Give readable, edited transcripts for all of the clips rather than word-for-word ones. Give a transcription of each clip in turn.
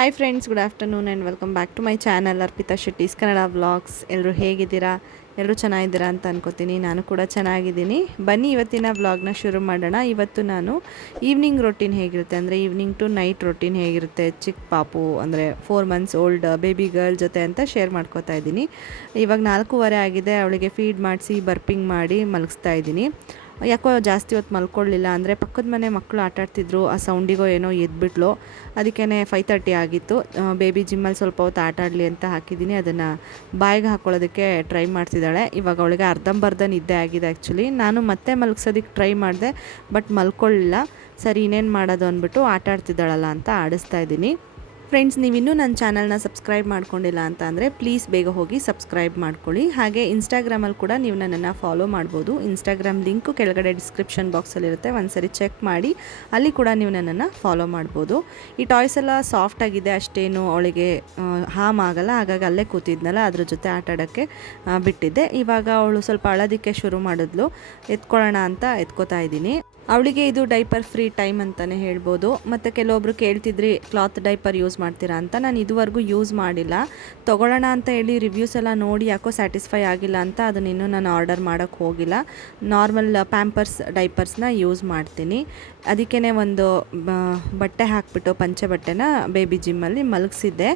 Hi friends, good afternoon and welcome back to my channel Arpita Shetty's Kannada vlogs. ಎಲ್ಲರೂ ಹೇಗಿದ್ದೀರಾ? ಎಲ್ಲರೂ ಚೆನ್ನಾಗಿದ್ದೀರಾ ಅಂತ ಅನ್ಕೋತೀನಿ. ನಾನು ಕೂಡ ಚೆನ್ನಾಗಿದ್ದೀನಿ. ಬನ್ನಿ ಇವತ್ತಿನ ವ್ಲಾಗ್ನ ಶುರು ಮಾಡೋಣ. ಇವತ್ತು ನಾನು ಈವ್ನಿಂಗ್ ರೊಟೀನ್ ಹೇಗಿರುತ್ತೆ ಅಂದರೆ ಈವ್ನಿಂಗ್ ಟು ನೈಟ್ ರೊಟೀನ್ ಹೇಗಿರುತ್ತೆ ಚಿಕ್ಕ ಪಾಪು ಅಂದರೆ 4 months ಓಲ್ಡ್ ಬೇಬಿ ಗರ್ಲ್ ಜೊತೆ ಅಂತ ಶೇರ್ ಮಾಡ್ಕೋತಾ ಇದ್ದೀನಿ. ಇವಾಗ 4:15 ಆಗಿದೆ. ಅವಳಿಗೆ ಫೀಡ್ ಮಾಡಿಸಿ ಬರ್ಪಿಂಗ್ ಮಾಡಿ ಮಲಗಿಸ್ತಾ ಇದ್ದೀನಿ. ಯಾಕೋ ಜಾಸ್ತಿ ಹೊತ್ತು ಮಲ್ಕೊಳ್ಳಿಲ್ಲ, ಅಂದರೆ ಪಕ್ಕದ ಮನೆ ಮಕ್ಕಳು ಆಟಾಡ್ತಿದ್ರು, ಆ ಸೌಂಡಿಗೋ ಏನೋ ಎದ್ಬಿಟ್ಲು. ಅದಕ್ಕೇ 5:30 ಆಗಿತ್ತು. ಬೇಬಿ ಜಿಮ್ಮಲ್ಲಿ ಸ್ವಲ್ಪ ಹೊತ್ತು ಆಟ ಆಡಲಿ ಅಂತ ಹಾಕಿದ್ದೀನಿ. ಅದನ್ನು ಬಾಯಿಗೆ ಹಾಕ್ಕೊಳ್ಳೋದಕ್ಕೆ ಟ್ರೈ ಮಾಡ್ತಿದ್ದಾಳೆ. ಇವಾಗ ಅವಳಿಗೆ ಅರ್ಧಂಬರ್ಧ ನಿದ್ದೆ ಆಗಿದೆ. ಆ್ಯಕ್ಚುಲಿ ನಾನು ಮತ್ತೆ ಮಲಗ್ಸೋದಕ್ಕೆ ಟ್ರೈ ಮಾಡಿದೆ, ಬಟ್ ಮಲ್ಕೊಳ್ಳಿಲ್ಲ. ಸರಿ ಇನ್ನೇನು ಮಾಡೋದು ಅಂದ್ಬಿಟ್ಟು ಆಟ ಆಡ್ತಿದ್ದಾಳಲ್ಲ ಅಂತ ಆಡಿಸ್ತಾ ಇದ್ದೀನಿ. ಫ್ರೆಂಡ್ಸ್, ನೀವಿನ್ನೂ ನನ್ನ ಚಾನಲ್ನ ಸಬ್ಸ್ಕ್ರೈಬ್ ಮಾಡ್ಕೊಂಡಿಲ್ಲ ಅಂತ ಅಂದರೆ ಪ್ಲೀಸ್ ಬೇಗ ಹೋಗಿ ಸಬ್ಸ್ಕ್ರೈಬ್ ಮಾಡ್ಕೊಳ್ಳಿ. ಹಾಗೆ ಇನ್ಸ್ಟಾಗ್ರಾಮಲ್ಲಿ ಕೂಡ ನೀವು ನನ್ನನ್ನು ಫಾಲೋ ಮಾಡ್ಬೋದು. ಇನ್ಸ್ಟಾಗ್ರಾಮ್ ಲಿಂಕು ಕೆಳಗಡೆ ಡಿಸ್ಕ್ರಿಪ್ಷನ್ ಬಾಕ್ಸಲ್ಲಿರುತ್ತೆ, ಒಂದ್ಸರಿ ಚೆಕ್ ಮಾಡಿ. ಅಲ್ಲಿ ಕೂಡ ನೀವು ನನ್ನನ್ನು ಫಾಲೋ ಮಾಡ್ಬೋದು. ಈ ಟಾಯ್ಸ್ ಎಲ್ಲ ಸಾಫ್ಟ್ ಆಗಿದೆ, ಅಷ್ಟೇನು ಅವಳಿಗೆ ಹಾಮ್ ಆಗಲ್ಲ. ಹಾಗಾಗಿ ಅಲ್ಲೇ ಕೂತಿದ್ನಲ್ಲ, ಅದ್ರ ಜೊತೆ ಆಟ ಆಡೋಕ್ಕೆ ಬಿಟ್ಟಿದ್ದೆ. ಇವಾಗ ಅವಳು ಸ್ವಲ್ಪ ಅಳೋದಕ್ಕೆ ಶುರು ಮಾಡಿದ್ಲು. ಎತ್ಕೊಳ್ಳೋಣ ಅಂತ ಎತ್ಕೋತಾ ಇದ್ದೀನಿ. ಅವಳಿಗೆ ಇದು ಡೈಪರ್ ಫ್ರೀ ಟೈಮ್ ಅಂತಲೇ ಹೇಳ್ಬೋದು. ಮತ್ತು ಕೆಲವೊಬ್ರು ಕೇಳ್ತಿದ್ರಿ ಕ್ಲಾತ್ ಡೈಪರ್ ಯೂಸ್ ಮಾಡ್ತೀರಾ ಅಂತ. ನಾನು ಇದುವರೆಗೂ ಯೂಸ್ ಮಾಡಿಲ್ಲ. ತೊಗೊಳ್ಳೋಣ ಅಂತ ಹೇಳಿ ರಿವ್ಯೂಸ್ ಎಲ್ಲ ನೋಡಿ ಯಾಕೋ ಸ್ಯಾಟಿಸ್ಫೈ ಆಗಿಲ್ಲ ಅಂತ ಅದನ್ನಿನ್ನೂ ನಾನು ಆರ್ಡರ್ ಮಾಡೋಕ್ಕೆ ಹೋಗಿಲ್ಲ. ನಾರ್ಮಲ್ ಪ್ಯಾಂಪರ್ಸ್ ಡೈಪರ್ಸ್ನ ಯೂಸ್ ಮಾಡ್ತೀನಿ. ಅದಕ್ಕೇ ಒಂದು ಬಟ್ಟೆ ಹಾಕಿಬಿಟ್ಟು ಪಂಚೆ ಬಟ್ಟೆನ ಬೇಬಿ ಜಿಮ್ಮಲ್ಲಿ ಮಲಗಿಸಿದ್ದೆ.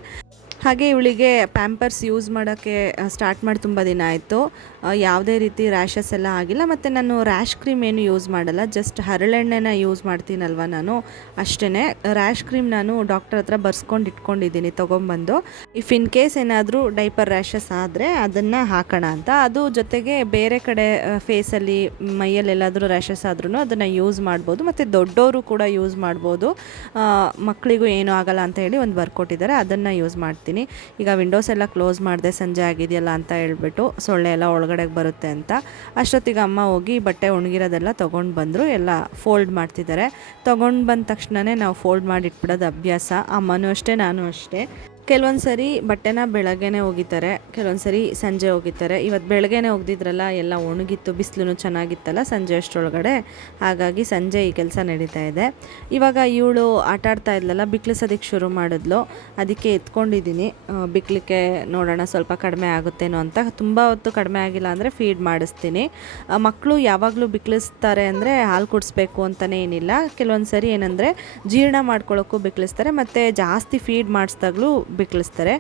ಹಾಗೆ ಇವಳಿಗೆ ಪ್ಯಾಂಪರ್ಸ್ ಯೂಸ್ ಮಾಡೋಕ್ಕೆ ಸ್ಟಾರ್ಟ್ ಮಾಡಿ ತುಂಬ ದಿನ ಆಯಿತು. ಯಾವುದೇ ರೀತಿ ರ್ಯಾಷಸ್ ಎಲ್ಲ ಆಗಿಲ್ಲ. ಮತ್ತು ನಾನು ರ್ಯಾಶ್ ಕ್ರೀಮ್ ಏನು ಯೂಸ್ ಮಾಡಲ್ಲ, ಜಸ್ಟ್ ಹರಳೆಣ್ಣೆನ ಯೂಸ್ ಮಾಡ್ತೀನಲ್ವ ನಾನು, ಅಷ್ಟೇ. ರ್ಯಾಶ್ ಕ್ರೀಮ್ ನಾನು ಡಾಕ್ಟರ್ ಹತ್ರ ಬರ್ಸ್ಕೊಂಡು ಇಟ್ಕೊಂಡಿದ್ದೀನಿ ತೊಗೊಂಬಂದು. ಇಫ್ ಇನ್ ಕೇಸ್ ಏನಾದರೂ ಡೈಪರ್ ರ್ಯಾಷಸ್ ಆದರೆ ಅದನ್ನು ಹಾಕೋಣ ಅಂತ. ಅದು ಜೊತೆಗೆ ಬೇರೆ ಕಡೆ ಫೇಸಲ್ಲಿ ಮೈಯಲ್ಲೆಲ್ಲಾದರೂ ರ್ಯಾಷಸ್ ಆದ್ರೂ ಅದನ್ನು ಯೂಸ್ ಮಾಡ್ಬೋದು. ಮತ್ತು ದೊಡ್ಡವರು ಕೂಡ ಯೂಸ್ ಮಾಡ್ಬೋದು. ಮಕ್ಕಳಿಗೂ ಏನೂ ಆಗಲ್ಲ ಅಂತ ಹೇಳಿ ಒಂದು ಬರ್ಕೊಟ್ಟಿದ್ದಾರೆ, ಅದನ್ನು ಯೂಸ್ ಮಾಡ್ತೀನಿ. ಈಗ ವಿಂಡೋಸ್ ಎಲ್ಲ ಕ್ಲೋಸ್ ಮಾಡಿದೆ, ಸಂಜೆ ಆಗಿದೆಯಲ್ಲ ಅಂತ ಹೇಳ್ಬಿಟ್ಟು, ಸೊಳ್ಳೆ ಎಲ್ಲ ಒಳಗಡೆ ಬರುತ್ತೆ ಅಂತ. ಅಷ್ಟೊತ್ತಿಗೆ ಅಮ್ಮ ಹೋಗಿ ಬಟ್ಟೆ ಒಣಗಿರೋದೆಲ್ಲ ತೊಗೊಂಡು ಬಂದರು. ಎಲ್ಲ ಫೋಲ್ಡ್ ಮಾಡ್ತಿದ್ದಾರೆ. ತೊಗೊಂಡು ಬಂದ ತಕ್ಷಣವೇ ನಾವು ಫೋಲ್ಡ್ ಮಾಡಿ ಇಟ್ಬಿಡೋದು ಅಭ್ಯಾಸ. ಅಮ್ಮನೂ ಅಷ್ಟೇ, ನಾನು ಅಷ್ಟೇ. ಕೆಲವೊಂದು ಸರಿ ಬಟ್ಟೆನ ಬೆಳಗ್ಗೆನೇ ಒಗಿತಾರೆ, ಕೆಲವೊಂದು ಸರಿ ಸಂಜೆ ಒಗಿತಾರೆ. ಇವತ್ತು ಬೆಳಗ್ಗೆನೇ ಒಗೆದಿದ್ರಲ್ಲ, ಎಲ್ಲ ಒಣಗಿತ್ತು, ಬಿಸಿಲು ಚೆನ್ನಾಗಿತ್ತಲ್ಲ ಸಂಜೆ ಅಷ್ಟರೊಳಗಡೆ. ಹಾಗಾಗಿ ಸಂಜೆ ಈ ಕೆಲಸ ನಡೀತಾ ಇದೆ. ಇವಾಗ ಇವಳು ಆಟ ಆಡ್ತಾ ಇದ್ಲಲ್ಲ, ಬಿಕ್ಲಿಸೋದಕ್ಕೆ ಶುರು ಮಾಡಿದ್ಲು. ಅದಕ್ಕೆ ಎತ್ಕೊಂಡಿದ್ದೀನಿ. ಬಿಕ್ಲಿಕ್ಕೆ ನೋಡೋಣ ಸ್ವಲ್ಪ ಕಡಿಮೆ ಆಗುತ್ತೇನೋ ಅಂತ. ತುಂಬ ಹೊತ್ತು ಕಡಿಮೆ ಆಗಿಲ್ಲ ಅಂದರೆ ಫೀಡ್ ಮಾಡಿಸ್ತೀನಿ. ಮಕ್ಕಳು ಯಾವಾಗಲೂ ಬಿಕ್ಲಿಸ್ತಾರೆ ಅಂದರೆ ಹಾಲು ಕುಡಿಸ್ಬೇಕು ಅಂತಲೇ ಏನಿಲ್ಲ. ಕೆಲವೊಂದು ಸರಿ ಏನಂದರೆ ಜೀರ್ಣ ಮಾಡ್ಕೊಳ್ಳೋಕ್ಕೂ ಬಿಕ್ಲಿಸ್ತಾರೆ, ಮತ್ತು ಜಾಸ್ತಿ ಫೀಡ್ ಮಾಡಿಸ್ದಾಗಲೂ ಬಿಕ್ಲಿಸ್ತಾರೆ.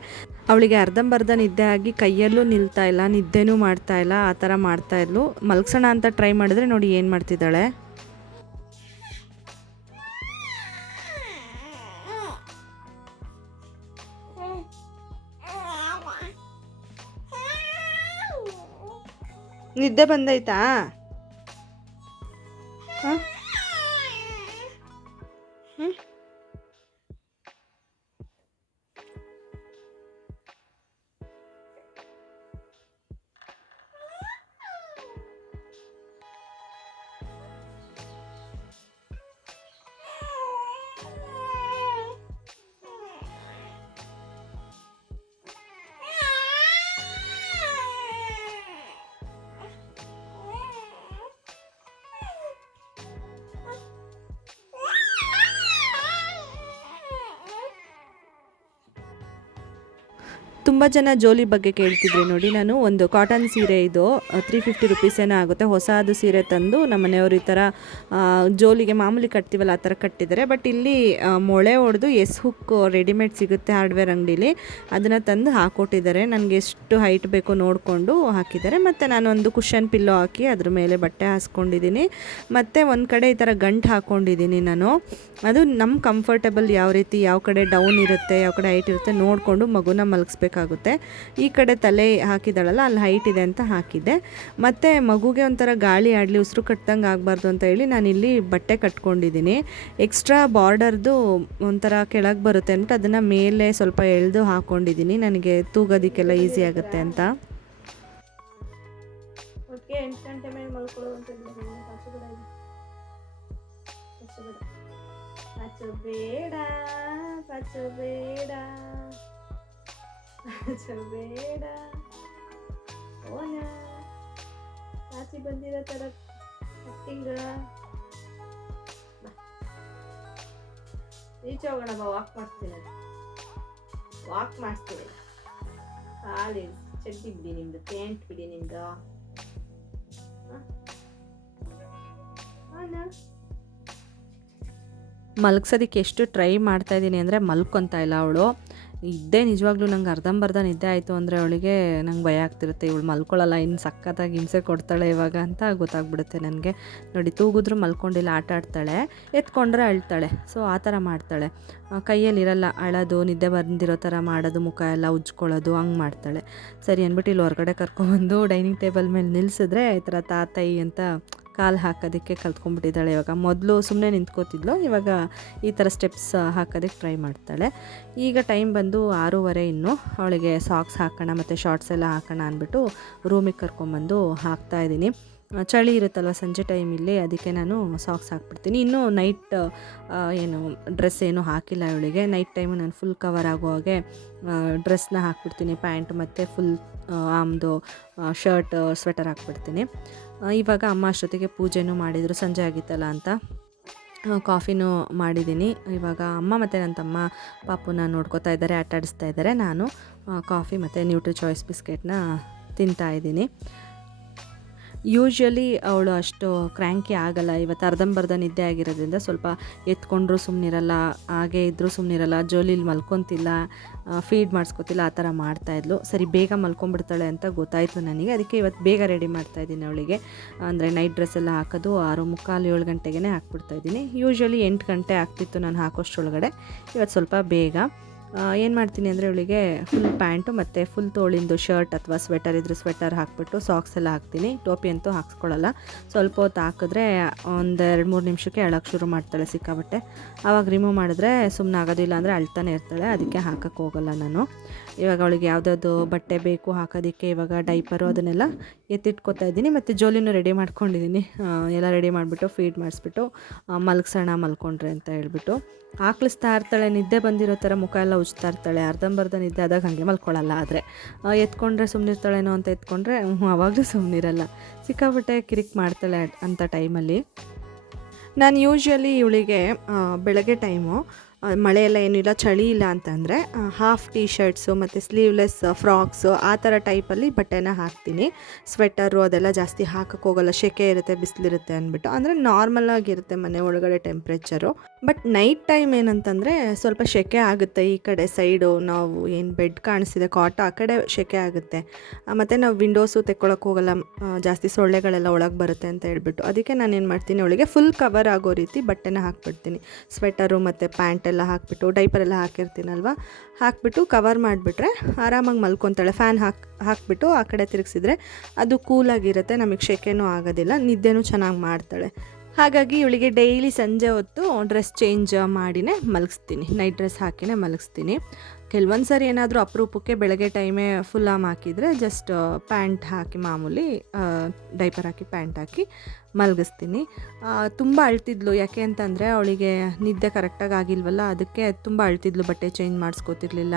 ಅವಳಿಗೆ ಅರ್ಧಂಬರ್ಧ ನಿದ್ದೆ ಆಗಿ ಕೈಯಲ್ಲೂ ನಿಲ್ತಾ ಇಲ್ಲ, ನಿದ್ದೆನೂ ಮಾಡ್ತಾ ಇಲ್ಲ, ಆ ಥರ ಮಾಡ್ತಾ ಇದ್ಲು. ಮಲಗ್ಸೋಣ ಅಂತ ಟ್ರೈ ಮಾಡಿದ್ರೆ ನೋಡಿ ಏನು ಮಾಡ್ತಿದ್ದಾಳೆ. ನಿದ್ದೆ ಬಂದೈತಾ? ತುಂಬ ಜನ ಜೋಲಿ ಬಗ್ಗೆ ಕೇಳ್ತಿದ್ರಿ ನೋಡಿ. ನಾನು ಒಂದು ಕಾಟನ್ ಸೀರೆ, ಇದು 350 rupees ಏನೋ ಆಗುತ್ತೆ, ಹೊಸದು ಸೀರೆ ತಂದು ನಮ್ಮ ಮನೆಯವರು ಈ ಥರ ಜೋಲಿಗೆ ಮಾಮೂಲಿ ಕಟ್ತೀವಲ್ಲ ಆ ಥರ ಕಟ್ಟಿದ್ದಾರೆ. ಬಟ್ ಇಲ್ಲಿ ಮೊಳೆ ಹೊಡೆದು ಹುಕ್ ರೆಡಿಮೇಡ್ ಸಿಗುತ್ತೆ ಹಾರ್ಡ್ವೇರ್ ಅಂಗಡೀಲಿ, ಅದನ್ನು ತಂದು ಹಾಕ್ಕೊಟ್ಟಿದ್ದಾರೆ. ನನಗೆ ಎಷ್ಟು ಹೈಟ್ ಬೇಕೋ ನೋಡಿಕೊಂಡು ಹಾಕಿದ್ದಾರೆ. ಮತ್ತು ನಾನೊಂದು ಕುಷನ್ ಪಿಲ್ಲೋ ಹಾಕಿ ಅದ್ರ ಮೇಲೆ ಬಟ್ಟೆ ಹಾಸ್ಕೊಂಡಿದ್ದೀನಿ. ಮತ್ತು ಒಂದು ಕಡೆ ಈ ಥರ ಗಂಟು ಹಾಕ್ಕೊಂಡಿದ್ದೀನಿ ನಾನು. ಅದು ನಮ್ಮ ಕಂಫರ್ಟೇಬಲ್, ಯಾವ ರೀತಿ ಯಾವ ಕಡೆ ಡೌನ್ ಇರುತ್ತೆ ಯಾವ ಕಡೆ ಹೈಟ್ ಇರುತ್ತೆ ನೋಡಿಕೊಂಡು ಮಗುನ ಮಲಗಿಸ್ಬೇಕಾಗುತ್ತೆ. ಈ ಕಡೆ ತಲೆ ಹಾಕಿದಾಳಲ್ಲ, ಅಲ್ಲಿ ಹೈಟ್ ಇದೆ ಅಂತ ಹಾಕಿದ್ದೆ. ಮತ್ತು ಮಗುಗೆ ಒಂಥರ ಗಾಳಿ ಆಡಲಿ, ಉಸಿರು ಕಟ್ಟದಂಗೆ ಆಗಬಾರ್ದು ಅಂತ ಹೇಳಿ ನಾನಿಲ್ಲಿ ಬಟ್ಟೆ ಕಟ್ಕೊಂಡಿದ್ದೀನಿ. ಎಕ್ಸ್ಟ್ರಾ ಬಾರ್ಡರ್ದು ಒಂಥರ ಕೆಳಗೆ ಬರುತ್ತೆ ಅಂದ್ಬಿಟ್ಟು ಅದನ್ನು ಮೇಲೆ ಸ್ವಲ್ಪ ಎಳೆದು ಹಾಕ್ಕೊಂಡಿದ್ದೀನಿ, ನನಗೆ ತೂಗೋದಕ್ಕೆಲ್ಲ ಈಸಿ ಆಗುತ್ತೆ ಅಂತ. ಓಕೆ, 8 ಗಂಟೆ ಮೇಲೆ ಮಲ್ಕೊಳ್ಳೋ ಅಂತ ಬೇಡ ಬೇಡ ಬೇಡ ಓನ ಆಚೆ ಬಂದಿರೋ ಥರ ಆಕ್ಟಿಂಗ್. ಈಚೆ ಹೋಗೋಣ ಬಾ, ವಾಕ್ ಮಾಡ್ತೀನಿ. ವಾಕ್ ಮಾಡ್ತೀವಿ. ಕಾಲಿ ಚಡ್ಡಿ ಬಿಡಿ ನಿಮ್ದು, ಪ್ಯಾಂಟ್ ಬಿಡಿ ನಿಮ್ದು. ಮಲಗ್ಸೋದಕ್ಕೆ ಎಷ್ಟು ಟ್ರೈ ಮಾಡ್ತಾಯಿದ್ದೀನಿ ಅಂದರೆ ಮಲ್ಕೊತಾ ಇಲ್ಲ ಅವಳು. ಇದ್ದೇ ನಿಜವಾಗ್ಲೂ ನಂಗೆ ಅರ್ಧಂಬರ್ಧ ನಿದ್ದೆ ಆಯಿತು ಅಂದರೆ ಅವಳಿಗೆ ನಂಗೆ ಭಯ ಆಗ್ತಿರುತ್ತೆ, ಇವಳು ಮಲ್ಕೊಳ್ಳಲ್ಲ, ಇನ್ನು ಸಖತ್ತಾಗಿ ಹಿಂಸೆ ಕೊಡ್ತಾಳೆ ಇವಾಗ ಅಂತ ಗೊತ್ತಾಗ್ಬಿಡುತ್ತೆ ನನಗೆ. ನೋಡಿ, ತೂಗಿದ್ರೂ ಮಲ್ಕೊಂಡಿಲ್ಲ, ಆಟ ಆಡ್ತಾಳೆ, ಎತ್ಕೊಂಡ್ರೆ ಅಳ್ತಾಳೆ. ಸೊ ಆ ಥರ ಮಾಡ್ತಾಳೆ. ಕೈಯಲ್ಲಿರಲ್ಲ, ಅಳೋದು, ನಿದ್ದೆ ಬಂದಿರೋ ಥರ ಮಾಡೋದು, ಮುಖ ಎಲ್ಲ ಉಜ್ಕೊಳ್ಳೋದು, ಹಂಗೆ ಮಾಡ್ತಾಳೆ. ಸರಿ ಅಂದ್ಬಿಟ್ಟು ಇಲ್ಲಿ ಹೊರಗಡೆ ಕರ್ಕೊಬಂದು ಡೈನಿಂಗ್ ಟೇಬಲ್ ಮೇಲೆ ನಿಲ್ಲಿಸಿದ್ರೆ ಈ ಥರ ತಾತಾಯಿ ಅಂತ ಕಾಲು ಹಾಕೋದಕ್ಕೆ ಕಲ್ತ್ಕೊಂಡ್ಬಿಟ್ಟಿದ್ದಾಳೆ. ಇವಾಗ ಮೊದಲು ಸುಮ್ಮನೆ ನಿಂತ್ಕೋತಿದ್ಲು, ಇವಾಗ ಈ ಥರ ಸ್ಟೆಪ್ಸ್ ಹಾಕೋದಕ್ಕೆ ಟ್ರೈ ಮಾಡ್ತಾಳೆ. ಈಗ ಟೈಮ್ ಬಂದು 6:30. ಇನ್ನು ಅವಳಿಗೆ ಸಾಕ್ಸ್ ಹಾಕೋಣ ಮತ್ತು ಶಾರ್ಟ್ಸ್ ಎಲ್ಲ ಹಾಕೋಣ ಅಂದ್ಬಿಟ್ಟು ರೂಮಿಗೆ ಕರ್ಕೊಂಬಂದು ಹಾಕ್ತಾಯಿದ್ದೀನಿ. ಚಳಿ ಇರುತ್ತಲ್ವ ಸಂಜೆ ಟೈಮಲ್ಲಿ, ಅದಕ್ಕೆ ನಾನು ಸಾಕ್ಸ್ ಹಾಕ್ಬಿಡ್ತೀನಿ. ಇನ್ನೂ ನೈಟ್ ಏನು ಡ್ರೆಸ್ ಏನೂ ಹಾಕಿಲ್ಲ ಇವಳಿಗೆ. ನೈಟ್ ಟೈಮು ನಾನು ಫುಲ್ ಕವರ್ ಆಗೋ ಹಾಗೆ ಡ್ರೆಸ್ನ ಹಾಕ್ಬಿಡ್ತೀನಿ, ಪ್ಯಾಂಟ್ ಮತ್ತು ಫುಲ್ ಆಮ್ದು ಶರ್ಟ್ ಸ್ವೆಟರ್ ಹಾಕ್ಬಿಡ್ತೀನಿ. ಇವಾಗ ಅಮ್ಮ ಅಷ್ಟೊತ್ತಿಗೆ ಪೂಜೆನೂ ಮಾಡಿದರು, ಸಂಜೆ ಆಗಿತ್ತಲ್ಲ ಅಂತ. ಕಾಫಿನೂ ಮಾಡಿದ್ದೀನಿ. ಇವಾಗ ಅಮ್ಮ ಮತ್ತು ನನ್ನ ತಮ್ಮ ಪಾಪುನ ನೋಡ್ಕೋತಾ ಇದ್ದಾರೆ, ಆಟ ಆಡಿಸ್ತಾ ಇದ್ದಾರೆ. ನಾನು ಕಾಫಿ ಮತ್ತು ನ್ಯೂಟ್ರಿ ಚಾಯ್ಸ್ ಬಿಸ್ಕೆಟ್ನ ತಿಂತಾಯಿದ್ದೀನಿ. ಯೂಶ್ವಲಿ ಅವಳು ಅಷ್ಟು ಕ್ರ್ಯಾಂಕಿ ಆಗಲ್ಲ. ಇವತ್ತು ಅರ್ಧಂಬರ್ಧ ನಿದ್ದೆ ಆಗಿರೋದ್ರಿಂದ ಸ್ವಲ್ಪ ಎತ್ಕೊಂಡ್ರು ಸುಮ್ಮನಿರಲ್ಲ, ಹಾಗೆ ಇದ್ದರೂ ಸುಮ್ಮನಿರಲ್ಲ, ಜೋಲಿಲಿ ಮಲ್ಕೊತಿಲ್ಲ, ಫೀಡ್ ಮಾಡಿಸ್ಕೊತಿಲ್ಲ, ಆ ಥರ ಮಾಡ್ತಾಯಿದ್ಲು. ಸರಿ ಬೇಗ ಮಲ್ಕೊಂಡ್ಬಿಡ್ತಾಳೆ ಅಂತ ಗೊತ್ತಾಯಿತು ನನಗೆ, ಅದಕ್ಕೆ ಇವತ್ತು ಬೇಗ ರೆಡಿ ಮಾಡ್ತಾಯಿದ್ದೀನಿ ಅವಳಿಗೆ. ಅಂದರೆ ನೈಟ್ ಡ್ರೆಸ್ ಎಲ್ಲ ಹಾಕೋದು 6:45 7 ಗಂಟೆಗೆ ಹಾಕ್ಬಿಡ್ತಾಯಿದ್ದೀನಿ. ಯೂಶ್ವಲಿ 8 ಗಂಟೆ ಆಗ್ತಿತ್ತು ನಾನು ಹಾಕೋಷ್ಟೊಳಗಡೆ. ಇವತ್ತು ಸ್ವಲ್ಪ ಬೇಗ ಏನು ಮಾಡ್ತೀನಿ ಅಂದರೆ ಅವಳಿಗೆ ಫುಲ್ ಪ್ಯಾಂಟು ಮತ್ತು ಫುಲ್ ತೋಳಿಂದು ಶರ್ಟ್ ಅಥವಾ ಸ್ವೆಟರ್ ಇದ್ರೆ ಸ್ವೆಟರ್ ಹಾಕ್ಬಿಟ್ಟು ಸಾಕ್ಸ್ ಎಲ್ಲ ಹಾಕ್ತೀನಿ. ಟೋಪಿ ಅಂತೂ ಹಾಕ್ಸ್ಕೊಳ್ಳಲ್ಲ. ಸ್ವಲ್ಪ ಹೊತ್ತು ಹಾಕಿದ್ರೆ ಒಂದು 2-3 ನಿಮಿಷಕ್ಕೆ ಅಳಕ್ಕೆ ಶುರು ಮಾಡ್ತಾಳೆ ಸಿಕ್ಕಾಬಟ್ಟೆ. ಆವಾಗ ರಿಮೂವ್ ಮಾಡಿದ್ರೆ ಸುಮ್ಮನೆ ಆಗೋದಿಲ್ಲ, ಅಂದರೆ ಅಳ್ತಾನೆ ಇರ್ತಾಳೆ, ಅದಕ್ಕೆ ಹಾಕೋಕ್ಕೆ ಹೋಗಲ್ಲ ನಾನು. ಇವಾಗ ಅವಳಿಗೆ ಯಾವುದಾದ್ರು ಬಟ್ಟೆ ಬೇಕು ಹಾಕೋದಕ್ಕೆ, ಇವಾಗ ಡೈಪರು ಅದನ್ನೆಲ್ಲ ಎತ್ತಿಟ್ಕೊತಾ ಇದ್ದೀನಿ. ಮತ್ತು ಜೋಲಿನೂ ರೆಡಿ ಮಾಡ್ಕೊಂಡಿದ್ದೀನಿ. ಎಲ್ಲ ರೆಡಿ ಮಾಡಿಬಿಟ್ಟು ಫೀಡ್ ಮಾಡಿಸ್ಬಿಟ್ಟು ಮಲಗ್ಸೋಣ ಮಲ್ಕೊಂಡ್ರೆ ಅಂತ ಹೇಳ್ಬಿಟ್ಟು ಹಾಕ್ಲಿಸ್ತಾ ಇರ್ತಾಳೆ. ನಿದ್ದೆ ಬಂದಿರೋ ಥರ ಮುಖ ಎಲ್ಲ ಉಜ್ತಾ ಇರ್ತಾಳೆ. ಅರ್ಧಂಬರ್ಧ ನಿದ್ದೆ ಆದಾಗ ಹಾಗೆ ಮಲ್ಕೊಳ್ಳಲ್ಲ. ಆದರೆ ಎತ್ಕೊಂಡ್ರೆ ಸುಮ್ಮನಿರ್ತಾಳೇನೋ ಅಂತ ಎತ್ಕೊಂಡ್ರೆ ಆವಾಗಲೂ ಸುಮ್ಮನಿರಲ್ಲ, ಸಿಕ್ಕಾಬಿಟ್ಟೆ ಕಿರಿಕ್ ಮಾಡ್ತಾಳೆ ಅಂಥ ಟೈಮಲ್ಲಿ. ನಾನು ಯೂಶ್ವಲಿ ಇವಳಿಗೆ ಬೆಳಗ್ಗೆ ಟೈಮು ಮಳೆ ಎಲ್ಲ ಏನಿಲ್ಲ, ಚಳಿ ಇಲ್ಲ ಅಂತಂದರೆ ಹಾಫ್ ಟೀ ಶರ್ಟ್ಸು ಮತ್ತು ಸ್ಲೀವ್ಲೆಸ್ ಫ್ರಾಕ್ಸು ಆ ಥರ ಟೈಪಲ್ಲಿ ಬಟ್ಟೆನ ಹಾಕ್ತೀನಿ. ಸ್ವೆಟರು ಅದೆಲ್ಲ ಜಾಸ್ತಿ ಹಾಕಕ್ಕೆ ಹೋಗಲ್ಲ, ಸೆಕೆ ಇರುತ್ತೆ, ಬಿಸಿಲಿರುತ್ತೆ ಅಂದ್ಬಿಟ್ಟು. ಅಂದರೆ ನಾರ್ಮಲ್ ಆಗಿರುತ್ತೆ ಮನೆ ಒಳಗಡೆ ಟೆಂಪ್ರೇಚರು. ಬಟ್ ನೈಟ್ ಟೈಮ್ ಏನಂತಂದರೆ ಸ್ವಲ್ಪ ಸೆಕೆ ಆಗುತ್ತೆ. ಈ ಕಡೆ ಸೈಡು ನಾವು ಏನು ಬೆಡ್ ಕಾಣಿಸಿದೆ ಕಾಟ, ಆ ಕಡೆ ಸೆಕೆ ಆಗುತ್ತೆ. ಮತ್ತು ನಾವು ವಿಂಡೋಸು ತೆಕ್ಕೊಳಕ್ಕೆ ಹೋಗಲ್ಲ, ಜಾಸ್ತಿ ಸೊಳ್ಳೆಗಳೆಲ್ಲ ಒಳಗೆ ಬರುತ್ತೆ ಅಂತ ಹೇಳ್ಬಿಟ್ಟು. ಅದಕ್ಕೆ ನಾನು ಏನು ಮಾಡ್ತೀನಿ, ಅವಳಿಗೆ ಫುಲ್ ಕವರ್ ಆಗೋ ರೀತಿ ಬಟ್ಟೆನ ಹಾಕ್ಬಿಡ್ತೀನಿ. ಸ್ವೆಟರು ಮತ್ತು ಪ್ಯಾಂಟ್ ಎಲ್ಲ ಹಾಕಿಬಿಟ್ಟು, ಡೈಪರೆಲ್ಲ ಹಾಕಿರ್ತೀನಲ್ವ, ಹಾಕಿಬಿಟ್ಟು ಕವರ್ ಮಾಡಿಬಿಟ್ರೆ ಆರಾಮಾಗಿ ಮಲ್ಕೊತಾಳೆ. ಫ್ಯಾನ್ ಹಾಕಿಬಿಟ್ಟು ಆ ಕಡೆ ತಿರುಗಿಸಿದ್ರೆ ಅದು ಕೂಲಾಗಿರುತ್ತೆ, ನಮಗೆ ಸೆಕೆನೂ ಆಗೋದಿಲ್ಲ, ನಿದ್ದೆನೂ ಚೆನ್ನಾಗಿ ಮಾಡ್ತಾಳೆ. ಹಾಗಾಗಿ ಇವಳಿಗೆ ಡೈಲಿ ಸಂಜೆ ಹೊತ್ತು ಡ್ರೆಸ್ ಚೇಂಜ್ ಮಾಡಿನೇ ಮಲಗಿಸ್ತೀನಿ, ನೈಟ್ ಡ್ರೆಸ್ ಹಾಕಿನೇ ಮಲಗಿಸ್ತೀನಿ. ಕೆಲವೊಂದು ಸರಿ ಏನಾದರೂ ಅಪರೂಪಕ್ಕೆ ಬೆಳಗ್ಗೆ ಟೈಮೇ ಫುಲ್ ಆಮ್ ಹಾಕಿದರೆ ಜಸ್ಟ್ ಪ್ಯಾಂಟ್ ಹಾಕಿ, ಮಾಮೂಲಿ ಡೈಪರ್ ಹಾಕಿ ಪ್ಯಾಂಟ್ ಹಾಕಿ ಮಲಗಿಸ್ತೀನಿ. ತುಂಬ ಅಳ್ತಿದ್ಲು. ಯಾಕೆ ಅಂತಂದರೆ ಅವಳಿಗೆ ನಿದ್ದೆ ಕರೆಕ್ಟಾಗಿ ಆಗಿಲ್ವಲ್ಲ, ಅದಕ್ಕೆ ತುಂಬ ಅಳ್ತಿದ್ಲು. ಬಟ್ಟೆ ಚೇಂಜ್ ಮಾಡಿಸ್ಕೊತಿರ್ಲಿಲ್ಲ,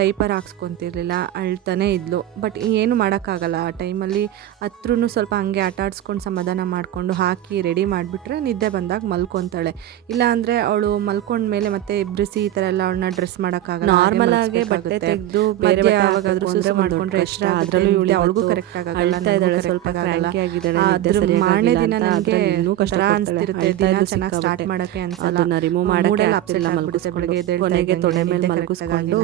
ಡೈಪರ್ ಹಾಕ್ಸ್ಕೊತಿರ್ಲಿಲ್ಲ, ಅಳ್ತಾನೇ ಇದ್ಲು. ಬಟ್ ಏನು ಮಾಡೋಕ್ಕಾಗಲ್ಲ ಆ ಟೈಮಲ್ಲಿ. ಹತ್ರೂ ಸ್ವಲ್ಪ ಹಂಗೆ ಆಟ ಆಡಿಸ್ಕೊಂಡು ಸಮಾಧಾನ ಮಾಡಿಕೊಂಡು ಹಾಕಿ ರೆಡಿ ಮಾಡಿಬಿಟ್ರೆ ನಿದ್ದೆ ಬಂದಾಗ ಮಲ್ಕೊತಾಳೆ. ಇಲ್ಲಾಂದರೆ ಅವಳು ಮಲ್ಕೊಂಡ್ಮೇಲೆ ಮತ್ತೆ ಎಬ್ರಿಸಿ ಈ ಥರ ಎಲ್ಲ ಅವಳನ್ನ ಡ್ರೆಸ್ ಮಾಡೋಕ್ಕಾಗಲ್ಲ. ನಾರ್ಮಲ್ ಆಗಿ ಬಟ್ಟೆ ತೆಗೆದು ಬೇರೆ ಯಾವಾಗಾದ್ರೂ ಸುಸ್ಸು ಮಾಡ್ಕೊಂಡ್ರೆ ಇಷ್ಟ, ಅದರಲ್ಲೂ ಇವಳು ಅವಳಿಗೂ ಕರೆಕ್ಟ್ ಆಗಲ್ಲ, ಸ್ವಲ್ಪ ಕ್ರ್ಯಾಂಕಿ ಆಗಿದ್ದಾಳೆ, ಮಾರನೇ ದಿನ ನನಗೆ ಇನ್ನೂ ಕಷ್ಟ ಅನಿಸ್ತಿರುತ್ತೆ. ದಿನ ಚೆನ್ನಾಗಿ ಸ್ಟಾರ್ಟ್ ಮಾಡೋಕ್ಕೆ ಅನ್ಸಲ್ಲ, ಅದನ್ನ ರಿಮೂವ್ ಮಾಡೋಕ್ಕೆ ಆಗ್ತಿಲ್ಲ. ಕೊನೆಗೆ ತೊಡೆ ಮೇಲೆ ಮಲಗಿಸ್ಕೊಂಡು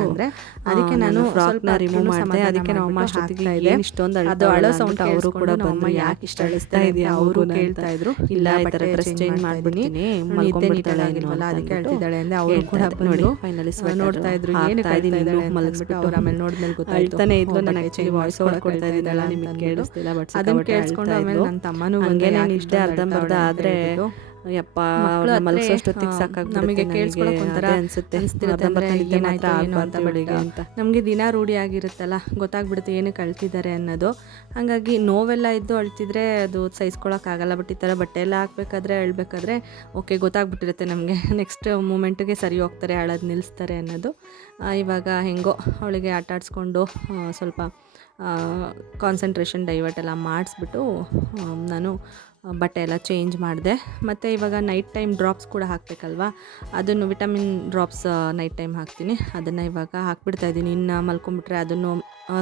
ಅದಕ್ಕೆ ನಾನು ಫ್ರಾಕ್ನ ರಿಮೂವ್ ಮಾಡಿದೆ. ಅದಕ್ಕೆ ನಾವು ಅಮ್ಮ ಅಷ್ಟೊತ್ತಿಗೆ ಏನು ಇಷ್ಟೊಂದು ಅದು ಅಳೋ ಸೌಂಡ್ ಅವರು ಕೂಡ ಬಂದು ಯಾಕೆ ಇಷ್ಟ ಅಳಿಸ್ತಾ ಇದೆಯಾ ಅವರು ಕೇಳ್ತಾ ಇದ್ರು. ಇಲ್ಲ ಈ ಥರ ಡ್ರೆಸ್ ಚೇಂಜ್ ಮಾಡ್ಬಿಡ್ತೀನಿ, ಮಲ್ಕೊಂಡ್ಬಿಡ್ತಾಳೆ ಆಗಿಲ್ವಲ್ಲ, ಅದಕ್ಕೆ ಅಳ್ತಿದ್ದಾಳೆ ಅಂದ್ರೆ ಅವರು ಕೂಡ ಬಂದು ಫೈನಲಿ ನೋಡ್ತಾ ಇದ್ರು ಏನು ಮಲಗಿಸ್ಬಿಟ್ಟು. ಅವ್ರು ಆಮೇಲೆ ನೋಡಿದ್ಮೇಲೆ ಗೊತ್ತಾಯ್ತಾನೆ ಇದ್ಲು. ನನಗೆ ಆಕ್ಚುಲಿ ವಾಯ್ಸ್ ಓವರ್ ಕೊಡ್ತಾ ಇದ್ದಾಳೆ, ನಿಮಗೆ ಕೇಳಿಸ್ತಿಲ್ಲ. ಬಟ್ ಅದನ್ನ ಕೇಳಿಸ್ಕೊಂಡು ಆಮೇಲೆ ನನ್ನ ತಮ್ಮನೂ ಹಂಗೆ ನಾನು ಇಷ್ಟೇ ಅರ್ಧಂಬರ್ಧ ಆದರೆ ಯಪ್ಪ ಮಲಗಿಸೋಷ್ಟೊತ್ತಿಗೆ ಸಾಕಾಗ್ಬಿಡುತ್ತೆ. ನಮಗೆ ಕೇಳಿಸ್ಕೊಳ್ಳೋಕೆ ಒಂಥರ ಅನಿಸುತ್ತೆ, ನಮಗೆ ದಿನ ರೂಢಿ ಆಗಿರುತ್ತಲ್ಲ, ಗೊತ್ತಾಗ್ಬಿಡುತ್ತೆ ಏನಕ್ಕೆ ಅಳ್ತಿದ್ದಾರೆ ಅನ್ನೋದು. ಹಾಗಾಗಿ ನೋವೆಲ್ಲ ಇದ್ದು ಅಳ್ತಿದ್ರೆ ಅದು ಸಹಿಸ್ಕೊಳಕ್ಕಾಗಲ್ಲ. ಬಟ್ ಈ ಥರ ಬಟ್ಟೆ ಎಲ್ಲ ಹಾಕ್ಬೇಕಾದ್ರೆ ಅಳ್ಬೇಕಾದ್ರೆ ಓಕೆ ಗೊತ್ತಾಗ್ಬಿಟ್ಟಿರುತ್ತೆ ನಮಗೆ. ನೆಕ್ಸ್ಟ್ ಮೂಮೆಂಟಿಗೆ ಸರಿ ಹೋಗ್ತಾರೆ, ಅಳೋದು ನಿಲ್ಲಿಸ್ತಾರೆ ಅನ್ನೋದು. ಇವಾಗ ಹೆಂಗೋ ಅವಳಿಗೆ ಆಟ ಆಡಿಸ್ಕೊಂಡು ಸ್ವಲ್ಪ ಕಾನ್ಸಂಟ್ರೇಷನ್ ಡೈವರ್ಟ್ ಎಲ್ಲ ಮಾಡಿಸ್ಬಿಟ್ಟು ನಾನು ಬಟ್ಟೆ ಎಲ್ಲ ಚೇಂಜ್ ಮಾಡಿದೆ. ಮತ್ತು ಇವಾಗ ನೈಟ್ ಟೈಮ್ ಡ್ರಾಪ್ಸ್ ಕೂಡ ಹಾಕಬೇಕಲ್ವಾ, ಅದನ್ನು ವಿಟಮಿನ್ ಡ್ರಾಪ್ಸ್ ನೈಟ್ ಟೈಮ್ ಹಾಕ್ತೀನಿ. ಅದನ್ನು ಇವಾಗ ಹಾಕ್ಬಿಡ್ತಾಯಿದ್ದೀನಿ. ಇನ್ನು ಮಲ್ಕೊಂಬಿಟ್ರೆ ಅದನ್ನು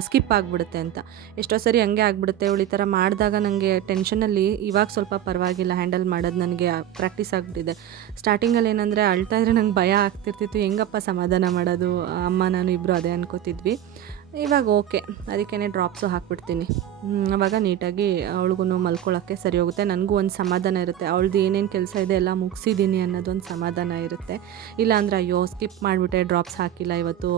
ಸ್ಕಿಪ್ ಆಗಿಬಿಡುತ್ತೆ ಅಂತ. ಎಷ್ಟೋ ಸರಿ ಹಂಗೆ ಆಗಿಬಿಡುತ್ತೆ. ಅವಳು ಈ ಥರ ಮಾಡಿದಾಗ ನನಗೆ ಟೆನ್ಷನಲ್ಲಿ ಇವಾಗ ಸ್ವಲ್ಪ ಪರವಾಗಿಲ್ಲ, ಹ್ಯಾಂಡಲ್ ಮಾಡೋದು ನನಗೆ ಪ್ರಾಕ್ಟೀಸ್ ಆಗಿಬಿಟ್ಟಿದೆ. ಸ್ಟಾರ್ಟಿಂಗಲ್ಲಿ ಏನಂದರೆ ಅಳ್ತಾ ಇದ್ರೆ ನಂಗೆ ಭಯ ಆಗ್ತಿರ್ತಿತ್ತು, ಹೆಂಗಪ್ಪ ಸಮಾಧಾನ ಮಾಡೋದು, ಅಮ್ಮ ನಾನು ಇಬ್ಬರು ಅದೇ ಅನ್ಕೋತಿದ್ವಿ. ಇವಾಗ ಓಕೆ, ಅದಕ್ಕೇ ಡ್ರಾಪ್ಸು ಹಾಕ್ಬಿಡ್ತೀನಿ. ಆವಾಗ ನೀಟಾಗಿ ಅವಳಿಗೂ ಮಲ್ಕೊಳ್ಳೋಕ್ಕೆ ಸರಿ ಹೋಗುತ್ತೆ. ನನಗೂ ಒಂದು ಸಮಾಧಾನ ಇರುತ್ತೆ, ಅವಳದು ಏನೇನು ಕೆಲಸ ಇದೆ ಎಲ್ಲ ಮುಗಿಸಿದ್ದೀನಿ ಅನ್ನೋದೊಂದು ಸಮಾಧಾನ ಇರುತ್ತೆ. ಇಲ್ಲಾಂದರೆ ಅಯ್ಯೋ ಸ್ಕಿಪ್ ಮಾಡಿಬಿಟ್ಟೆ, ಡ್ರಾಪ್ಸ್ ಹಾಕಿಲ್ಲ ಇವತ್ತು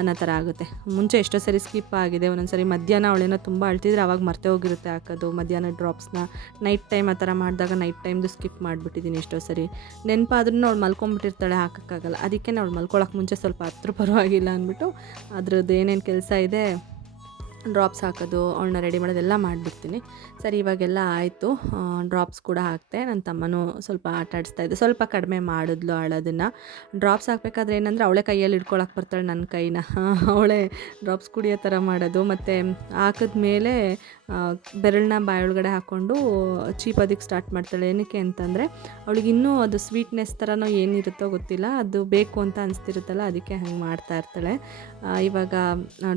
ಅನ್ನೋ ಥರ ಆಗುತ್ತೆ. ಮುಂಚೆ ಎಷ್ಟೋ ಸರಿ ಸ್ಕಿಪ್ ಆಗಿದೆ. ಒಂದೊಂದು ಸರಿ ಮಧ್ಯಾಹ್ನ ಅವಳೇನೋ ತುಂಬ ಅಳ್ತಿದ್ರೆ ಆವಾಗ ಮರ್ತೇ ಹೋಗಿರುತ್ತೆ ಹಾಕೋದು ಮಧ್ಯಾಹ್ನ ಡ್ರಾಪ್ಸ್ನ. ನೈಟ್ ಟೈಮ್ ಆ ಥರ ಮಾಡಿದಾಗ ನೈಟ್ ಟೈಮ್ದು ಸ್ಕಿಪ್ ಮಾಡಿಬಿಟ್ಟಿದ್ದೀನಿ ಎಷ್ಟೋ ಸರಿ. ನೆನಪಾದ್ರೂ ಅವಳು ಮಲ್ಕೊಂಬಿಟ್ಟಿರ್ತಾಳೆ, ಹಾಕೋಕ್ಕಾಗಲ್ಲ. ಅದಕ್ಕೆ ಅವಳು ಮಲ್ಕೊಳ್ಳೋಕೆ ಮುಂಚೆ ಸ್ವಲ್ಪ ಹತ್ರ ಪರವಾಗಿಲ್ಲ ಅಂದ್ಬಿಟ್ಟು ಅದ್ರದ್ದು ಏನೇನು ಕೆಲಸ ಇದೆ, ಡ್ರಾಪ್ಸ್ ಹಾಕೋದು, ಅವಳನ್ನ ರೆಡಿ ಮಾಡೋದೆಲ್ಲ ಮಾಡಿಬಿಡ್ತೀನಿ. ಸರಿ, ಇವಾಗೆಲ್ಲ ಆಯಿತು. ಡ್ರಾಪ್ಸ್ ಕೂಡ ಹಾಕ್ತೆ. ನನ್ನ ತಮ್ಮನೂ ಸ್ವಲ್ಪ ಆಟ ಆಡಿಸ್ತಾಯಿದ್ದೆ. ಸ್ವಲ್ಪ ಕಡಿಮೆ ಮಾಡಿದ್ಲು ಅಳೋದನ್ನು. ಡ್ರಾಪ್ಸ್ ಹಾಕಬೇಕಾದ್ರೆ ಏನಂದರೆ ಅವಳೇ ಕೈಯಲ್ಲಿ ಹಿಡ್ಕೊಳಕ್ಕೆ ಬರ್ತಾಳೆ ನನ್ನ ಕೈನ. ಅವಳೇ ಡ್ರಾಪ್ಸ್ ಕುಡಿಯೋ ಥರ ಮಾಡೋದು. ಮತ್ತು ಹಾಕಿದ್ಮೇಲೆ ಬೆರಳನ್ನ ಬಾಯೊಳಗಡೆ ಹಾಕ್ಕೊಂಡು ಚೀಪೋದಕ್ಕೆ ಸ್ಟಾರ್ಟ್ ಮಾಡ್ತಾಳೆ. ಏನಕ್ಕೆ ಅಂತಂದರೆ ಅವಳಿಗೆ ಇನ್ನೂ ಅದು ಸ್ವೀಟ್ನೆಸ್ ಥರನೋ ಏನಿರುತ್ತೋ ಗೊತ್ತಿಲ್ಲ, ಅದು ಬೇಕು ಅಂತ ಅನಿಸ್ತಿರುತ್ತಲ್ಲ, ಅದಕ್ಕೆ ಹಂಗೆ ಮಾಡ್ತಾ ಇರ್ತಾಳೆ. ಇವಾಗ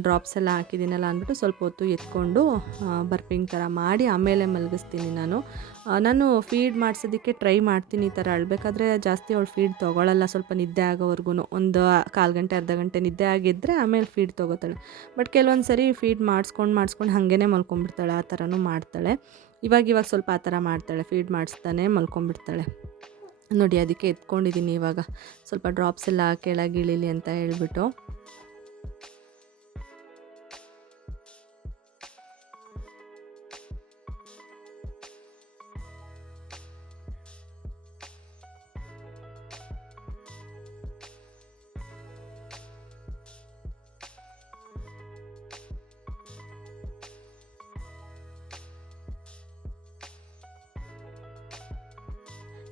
ಡ್ರಾಪ್ಸ್ ಎಲ್ಲ ಹಾಕಿದ್ದೀನಲ್ಲ ಅಂದ್ಬಿಟ್ಟು ಸ್ವಲ್ಪ ಹೊತ್ತು ಎತ್ಕೊಂಡು ಬರ್ಪಿಂಗ್ ಥರ ಮಾಡಿ ಆಮೇಲೆ ಮಲಗಿಸ್ತೀನಿ ನಾನು ಫೀಡ್ ಮಾಡಿಸೋದಕ್ಕೆ ಟ್ರೈ ಮಾಡ್ತೀನಿ. ಈ ಥರ ಅಳಬೇಕಾದ್ರೆ ಜಾಸ್ತಿ ಅವಳು ಫೀಡ್ ತೊಗೊಳ್ಳಲ್ಲ, ಸ್ವಲ್ಪ ನಿದ್ದೆ ಆಗೋವರೆಗೂ ಒಂದು ಕಾಲು ಗಂಟೆ ಅರ್ಧ ಗಂಟೆ ನಿದ್ದೆ ಆಗಿದ್ದರೆ ಆಮೇಲೆ ಫೀಡ್ ತೊಗೋತಾಳೆ. ಬಟ್ ಕೆಲವೊಂದು ಸರಿ ಫೀಡ್ ಮಾಡಿಸ್ಕೊಂಡು ಹಾಗೇ ಮಲ್ಕೊಂಡ್ಬಿಡ್ತಾಳೆ, ಆ ಥರನೂ ಮಾಡ್ತಾಳೆ. ಇವಾಗ ಸ್ವಲ್ಪ ಆ ಥರ ಮಾಡ್ತಾಳೆ, ಫೀಡ್ ಮಾಡಿಸ್ತಾನೆ ಮಲ್ಕೊಂಡ್ಬಿಡ್ತಾಳೆ ನೋಡಿ. ಅದಕ್ಕೆ ಎತ್ಕೊಂಡಿದ್ದೀನಿ ಇವಾಗ ಸ್ವಲ್ಪ ಡ್ರಾಪ್ಸ್ ಎಲ್ಲ ಕೆಳಗಿಳೀಲಿ ಅಂತ ಹೇಳ್ಬಿಟ್ಟು.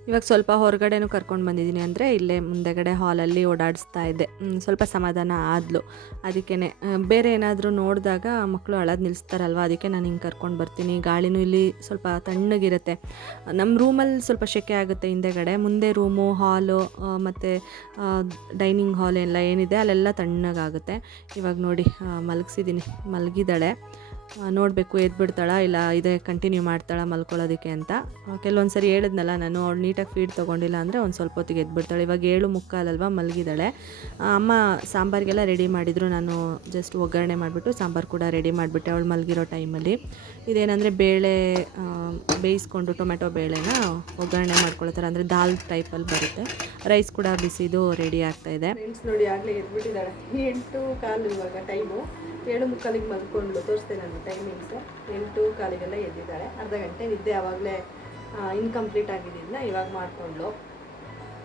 ಇವಾಗ ಸ್ವಲ್ಪ ಹೊರಗಡೆನೂ ಕರ್ಕೊಂಡು ಬಂದಿದ್ದೀನಿ, ಅಂದರೆ ಇಲ್ಲೇ ಮುಂದೆಗಡೆ ಹಾಲಲ್ಲಿ ಓಡಾಡಿಸ್ತಾ ಇದ್ದೆ. ಸ್ವಲ್ಪ ಸಮಾಧಾನ ಆದಳು. ಅದಕ್ಕೇ ಬೇರೆ ಏನಾದರೂ ನೋಡಿದಾಗ ಮಕ್ಕಳು ಅಳೋದು ನಿಲ್ಲಿಸ್ತಾರಲ್ವ, ಅದಕ್ಕೆ ನಾನು ಹಿಂಗೆ ಕರ್ಕೊಂಡು ಬರ್ತೀನಿ. ಗಾಳಿನೂ ಇಲ್ಲಿ ಸ್ವಲ್ಪ ತಣ್ಣಗಿರುತ್ತೆ. ನಮ್ಮ ರೂಮಲ್ಲಿ ಸ್ವಲ್ಪ ಸೆಕೆ ಆಗುತ್ತೆ ಹಿಂದೆಗಡೆ, ಮುಂದೆ ರೂಮು, ಹಾಲು ಮತ್ತು ಡೈನಿಂಗ್ ಹಾಲ್ ಎಲ್ಲ ಏನಿದೆ ಅಲ್ಲೆಲ್ಲ ತಣ್ಣಗಾಗುತ್ತೆ. ಇವಾಗ ನೋಡಿ ಮಲಗಿಸಿದ್ದೀನಿ, ಮಲಗಿದ್ದಾಳೆ. ನೋಡಬೇಕು ಎದ್ಬಿಡ್ತಾಳ ಇಲ್ಲ ಇದೇ ಕಂಟಿನ್ಯೂ ಮಾಡ್ತಾಳ ಮಲ್ಕೊಳ್ಳೋದಕ್ಕೆ ಅಂತ. ಕೆಲವೊಂದು ಸರಿ ಹೇಳಿದ್ನಲ್ಲ ನಾನು, ಅವಳು ನೀಟಾಗಿ ಫೀಡ್ ತೊಗೊಂಡಿಲ್ಲ ಅಂದರೆ ಒಂದು ಸ್ವಲ್ಪ ಹೊತ್ತಿಗೆ ಎದ್ಬಿಡ್ತಾಳೆ. ಇವಾಗ 7:45 ಮಲಗಿದ್ದಾಳೆ. ಅಮ್ಮ ಸಾಂಬಾರಿಗೆಲ್ಲ ರೆಡಿ ಮಾಡಿದರು. ನಾನು ಜಸ್ಟ್ ಒಗ್ಗರಣೆ ಮಾಡಿಬಿಟ್ಟು ಸಾಂಬಾರು ಕೂಡ ರೆಡಿ ಮಾಡಿಬಿಟ್ಟೆ ಅವಳು ಮಲಗಿರೋ ಟೈಮಲ್ಲಿ. ಇದೇನೆಂದರೆ ಬೇಳೆ ಬೇಯಿಸ್ಕೊಂಡು ಟೊಮೆಟೊ ಬೇಳೆನ ಒಗ್ಗರಣೆ ಮಾಡ್ಕೊಳ್ತಾರೆ, ಅಂದರೆ ದಾಲ್ ಟೈಪಲ್ಲಿ ಬರುತ್ತೆ. ರೈಸ್ ಕೂಡ ಬಿಸಿದು ರೆಡಿ ಆಗ್ತಾಯಿದೆ. ಫ್ರೆಂಡ್ಸ್ ನೋಡಿ, ಆಗಲೇ ಎದ್ಬಿಟ್ಟಿದ್ದಾಳೆ. 8:15 ಇವಾಗ ಟೈಮು. 7:45 ಮಲ್ಕೊಂಡು ತೋರಿಸ್ತೇನೆ ನಾನು ಟೈಮಿಂಗ್ಸ್. 8:15 ಎದ್ದಿದ್ದಾಳೆ. ಅರ್ಧ ಗಂಟೆ ನಿದ್ದೆ ಆವಾಗಲೇ ಇನ್ಕಂಪ್ಲೀಟ್ ಆಗಿದ್ದರಿಂದ ಇವಾಗ ಮಾಡಿಕೊಂಡ್ಳು.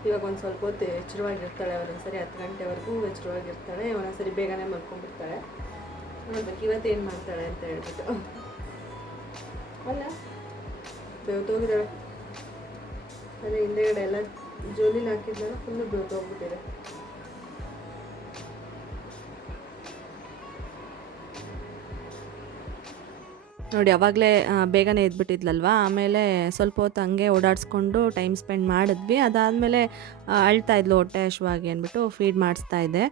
ಇವಾಗ ಒಂದು ಸ್ವಲ್ಪ ಹೊತ್ತು ಎಚ್ಚರವಾಗಿರ್ತಾಳೆ. ಒಂದೊಂದ್ಸರಿ 10 ಗಂಟೆವರೆಗೂ ಎಚ್ಚರವಾಗಿರ್ತಾಳೆ, ಒಂದೊಂದ್ಸರಿ ಬೇಗನೆ ಮಲ್ಕೊಂಡ್ಬಿಡ್ತಾಳೆ. ನೋಡ್ಬೇಕು ಇವತ್ತೇನು ಮಾಡ್ತಾಳೆ ಅಂತ ಹೇಳ್ಬಿಟ್ಟು. ಅಲ್ಲ ಬೆವ್ತೋಗಿದ್ದಾಳೆ. ಅದೇ ಹಿಂದೆಗಡೆ ಎಲ್ಲ ಜೋಲಿನ ಹಾಕಿದ್ಮೇಲೆ ಫುಲ್ಲು ಬೆವ್ತೋಗ್ಬಿಟ್ಟಿದೆ. ನೋಡಿ ಆವಾಗಲೇ ಬೇಗನೆ ಎದ್ಬಿಟ್ಟಿದ್ಲಲ್ವ. ಆಮೇಲೆ ಸ್ವಲ್ಪ ಹೊತ್ತು ಹಂಗೆ ಓಡಾಡಿಸ್ಕೊಂಡು ಟೈಮ್ ಸ್ಪೆಂಡ್ ಮಾಡಿದ್ವಿ. ಅದಾದಮೇಲೆ ಅಳ್ತಾ ಇದ್ಲು ಹೊಟ್ಟೆ ಹಶ್ವಾಗಿ ಅಂದ್ಬಿಟ್ಟು ಫೀಡ್ ಮಾಡಿಸ್ತಾ ಇದ್ದೆ.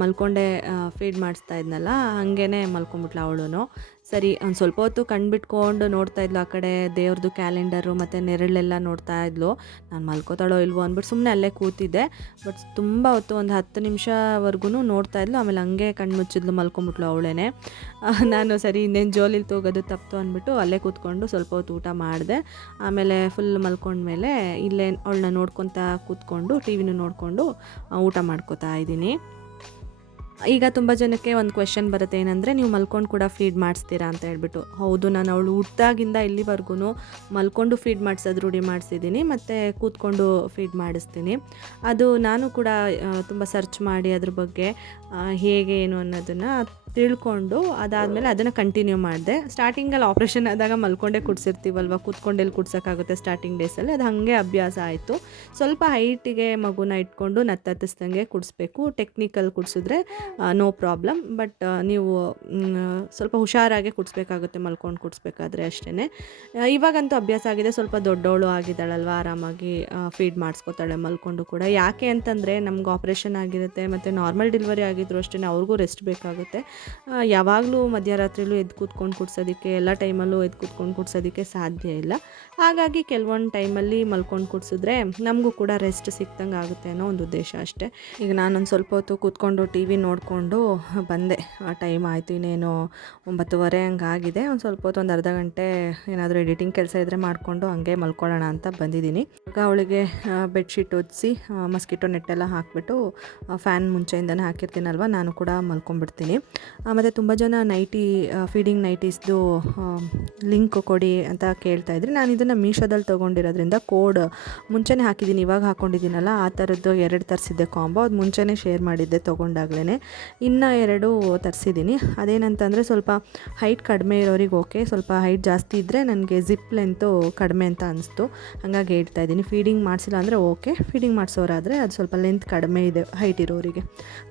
ಮಲ್ಕೊಂಡೆ ಫೀಡ್ ಮಾಡಿಸ್ತಾ ಇದ್ನಲ್ಲ, ಹಾಗೇ ಮಲ್ಕೊಂಡ್ಬಿಟ್ಲು ಅವಳು. ಸರಿ ಒಂದು ಸ್ವಲ್ಪ ಹೊತ್ತು ಕಣ್ಬಿಟ್ಕೊಂಡು ನೋಡ್ತಾ ಇದ್ಲು ಆ ಕಡೆ ದೇವ್ರದ್ದು ಕ್ಯಾಲೆಂಡರು ಮತ್ತು ನೆರಳೆಲ್ಲ ನೋಡ್ತಾ ಇದ್ಲು. ನಾನು ಮಲ್ಕೋತಾಳೋ ಇಲ್ವೋ ಅಂದ್ಬಿಟ್ಟು ಸುಮ್ಮನೆ ಅಲ್ಲೇ ಕೂತಿದ್ದೆ. ಬಟ್ ತುಂಬ ಹೊತ್ತು ಒಂದು 10 ನಿಮಿಷವರೆಗೂ ನೋಡ್ತಾ ಇದ್ಲು. ಆಮೇಲೆ ಹಂಗೆ ಕಣ್ಣು ಮುಚ್ಚಿದ್ಲು, ಮಲ್ಕೊಂಡ್ಬಿಟ್ಲು ಅವಳೇ. ನಾನು ಸರಿ ಇನ್ನೇನು ಜೋಲಿಲಿ ತಗೋದು ತಪ್ಪಿತು ಅಂದ್ಬಿಟ್ಟು ಅಲ್ಲೇ ಕೂತ್ಕೊಂಡು ಸ್ವಲ್ಪ ಹೊತ್ತು ಊಟ ಮಾಡಿದೆ. ಆಮೇಲೆ ಫುಲ್ ಮಲ್ಕೊಂಡ್ಮೇಲೆ ಇಲ್ಲೇ ಅವಳನ್ನ ನೋಡ್ಕೊತಾ ಕೂತ್ಕೊಂಡು ಟಿವಿನೂ ನೋಡಿಕೊಂಡು ಊಟ ಮಾಡ್ಕೋತಾ ಇದ್ದೀನಿ. ಈಗ ತುಂಬ ಜನಕ್ಕೆ ಒಂದು ಕ್ವೆಶನ್ ಬರುತ್ತೆ, ಏನಂದರೆ ನೀವು ಮಲ್ಕೊಂಡು ಕೂಡ ಫೀಡ್ ಮಾಡಿಸ್ತೀರಾ ಅಂತ ಹೇಳ್ಬಿಟ್ಟು. ಹೌದು, ನಾನು ಅವಳು ಹುಟ್ಟಾಗಿಂದ ಇಲ್ಲಿವರೆಗೂ ಮಲ್ಕೊಂಡು ಫೀಡ್ ಮಾಡಿಸೋದು ರೂಢಿ ಮಾಡಿಸಿದ್ದೀನಿ, ಮತ್ತು ಕೂತ್ಕೊಂಡು ಫೀಡ್ ಮಾಡಿಸ್ತೀನಿ. ಅದು ನಾನು ಕೂಡ ತುಂಬ ಸರ್ಚ್ ಮಾಡಿ ಅದ್ರ ಬಗ್ಗೆ ಹೇಗೆ ಏನು ಅನ್ನೋದನ್ನು ತಿಳ್ಕೊಂಡು ಅದಾದಮೇಲೆ ಅದನ್ನು ಕಂಟಿನ್ಯೂ ಮಾಡಿದೆ. ಸ್ಟಾರ್ಟಿಂಗಲ್ಲಿ ಆಪ್ರೇಷನ್ ಆದಾಗ ಮಲ್ಕೊಂಡೇ ಕುಡಿಸಿರ್ತೀವಲ್ವ, ಕೂತ್ಕೊಂಡೆಲ್ಲಿ ಕುಡ್ಸೋಕ್ಕಾಗುತ್ತೆ ಸ್ಟಾರ್ಟಿಂಗ್ ಡೇಸಲ್ಲಿ, ಅದು ಹಾಗೆ ಅಭ್ಯಾಸ ಆಯಿತು. ಸ್ವಲ್ಪ ಹೈಟಿಗೆ ಮಗುನ ಇಟ್ಕೊಂಡು ನತ್ತತ್ತಿಸ್ದಂಗೆ ಕುಡಿಸ್ಬೇಕು. ಟೆಕ್ನಿಕಲ್ ಕುಡಿಸಿದ್ರೆ ನೋ ಪ್ರಾಬ್ಲಮ್, ಬಟ್ ನೀವು ಸ್ವಲ್ಪ ಹುಷಾರಾಗೆ ಕುಡಿಸ್ಬೇಕಾಗುತ್ತೆ ಮಲ್ಕೊಂಡು ಕುಡಿಸ್ಬೇಕಾದ್ರೆ ಅಷ್ಟೇ. ಇವಾಗಂತೂ ಅಭ್ಯಾಸ ಆಗಿದೆ, ಸ್ವಲ್ಪ ದೊಡ್ಡವಳು ಆಗಿದ್ದಾಳಲ್ವ, ಆರಾಮಾಗಿ ಫೀಡ್ ಮಾಡಿಸ್ಕೊತಾಳೆ ಮಲ್ಕೊಂಡು ಕೂಡ. ಯಾಕೆ ಅಂತಂದರೆ ನಮ್ಗೆ ಆಪ್ರೇಷನ್ ಆಗಿರುತ್ತೆ ಮತ್ತು ನಾರ್ಮಲ್ ಡೆಲಿವರಿ ಆಗಿದ್ರು ಅಷ್ಟೇ, ಅವ್ರಿಗೂ ರೆಸ್ಟ್ ಬೇಕಾಗುತ್ತೆ. ಯಾವಾಗಲೂ ಮಧ್ಯರಾತ್ರಿಲೂ ಎದ್ದು ಕೂತ್ಕೊಂಡು ಕುಡ್ಸೋದಕ್ಕೆ, ಎಲ್ಲ ಟೈಮಲ್ಲೂ ಎದ್ದು ಕೂತ್ಕೊಂಡು ಕುಡ್ಸೋದಕ್ಕೆ ಸಾಧ್ಯ ಇಲ್ಲ. ಹಾಗಾಗಿ ಕೆಲವೊಂದು ಟೈಮಲ್ಲಿ ಮಲ್ಕೊಂಡು ಕುಡಿಸಿದ್ರೆ ನಮಗೂ ಕೂಡ ರೆಸ್ಟ್ ಸಿಕ್ತಂಗೆ ಆಗುತ್ತೆ ಅನ್ನೋ ಒಂದು ಉದ್ದೇಶ ಅಷ್ಟೇ. ಈಗ ನಾನೊಂದು ಸ್ವಲ್ಪ ಹೊತ್ತು ಕೂತ್ಕೊಂಡು ಟಿ ವಿ ನೋಡಿಕೊಂಡು ಬಂದೆ. ಟೈಮ್ ಆಯಿತು, ಇನ್ನೇನು 9:30 ಹಂಗಾಗಿದೆ. ಒಂದು ಸ್ವಲ್ಪ ಹೊತ್ತು, ಒಂದು ಅರ್ಧ ಗಂಟೆ ಏನಾದರೂ ಎಡಿಟಿಂಗ್ ಕೆಲಸ ಇದ್ದರೆ ಮಾಡಿಕೊಂಡು ಹಂಗೆ ಮಲ್ಕೊಳ್ಳೋಣ ಅಂತ ಬಂದಿದ್ದೀನಿ. ಈಗ ಅವಳಿಗೆ ಬೆಡ್ಶೀಟ್ ಹೊದಿಸಿ ಮಸ್ಕಿಟೋ ನೆಟ್ಟೆಲ್ಲ ಹಾಕಿಬಿಟ್ಟು ಫ್ಯಾನ್ ಮುಂಚೆಯಿಂದನೇ ಹಾಕಿರ್ತೀನಲ್ವ, ನಾನು ಕೂಡ ಮಲ್ಕೊಂಡ್ಬಿಡ್ತೀನಿ. ಮತ್ತು ತುಂಬ ಜನ ಫೀಡಿಂಗ್ ನೈಟೀಸ್ದು ಲಿಂಕ್ ಕೊಡಿ ಅಂತ ಕೇಳ್ತಾಯಿದ್ರಿ. ನಾನು ಇದನ್ನು ಮೀಶೋದಲ್ಲಿ ತೊಗೊಂಡಿರೋದ್ರಿಂದ ಕೋಡ್ ಮುಂಚೆನೇ ಹಾಕಿದ್ದೀನಿ, ಇವಾಗ ಹಾಕ್ಕೊಂಡಿದ್ದೀನಲ್ಲ ಆ ಥರದ್ದು 2 ತರಿಸಿದ್ದೆ ಕಾಂಬೋ. ಅದು ಮುಂಚೆನೇ ಶೇರ್ ಮಾಡಿದ್ದೆ ತೊಗೊಂಡಾಗ್ಲೇ. ಇನ್ನೂ 2 ತರಿಸಿದ್ದೀನಿ. ಅದೇನಂತಂದರೆ ಸ್ವಲ್ಪ ಹೈಟ್ ಕಡಿಮೆ ಇರೋರಿಗೆ ಓಕೆ, ಸ್ವಲ್ಪ ಹೈಟ್ ಜಾಸ್ತಿ ಇದ್ದರೆ ನನಗೆ ಜಿಪ್ ಲೆಂತು ಕಡಿಮೆ ಅಂತ ಅನಿಸ್ತು, ಹಾಗಾಗಿ ಹೇಳ್ತಾ ಇದ್ದೀನಿ. ಫೀಡಿಂಗ್ ಮಾಡಿಸಿಲ್ಲ ಅಂದರೆ ಓಕೆ, ಫೀಡಿಂಗ್ ಮಾಡಿಸೋರಾದರೆ ಅದು ಸ್ವಲ್ಪ ಲೆಂತ್ ಕಡಿಮೆ ಇದೆ ಹೈಟ್ ಇರೋರಿಗೆ.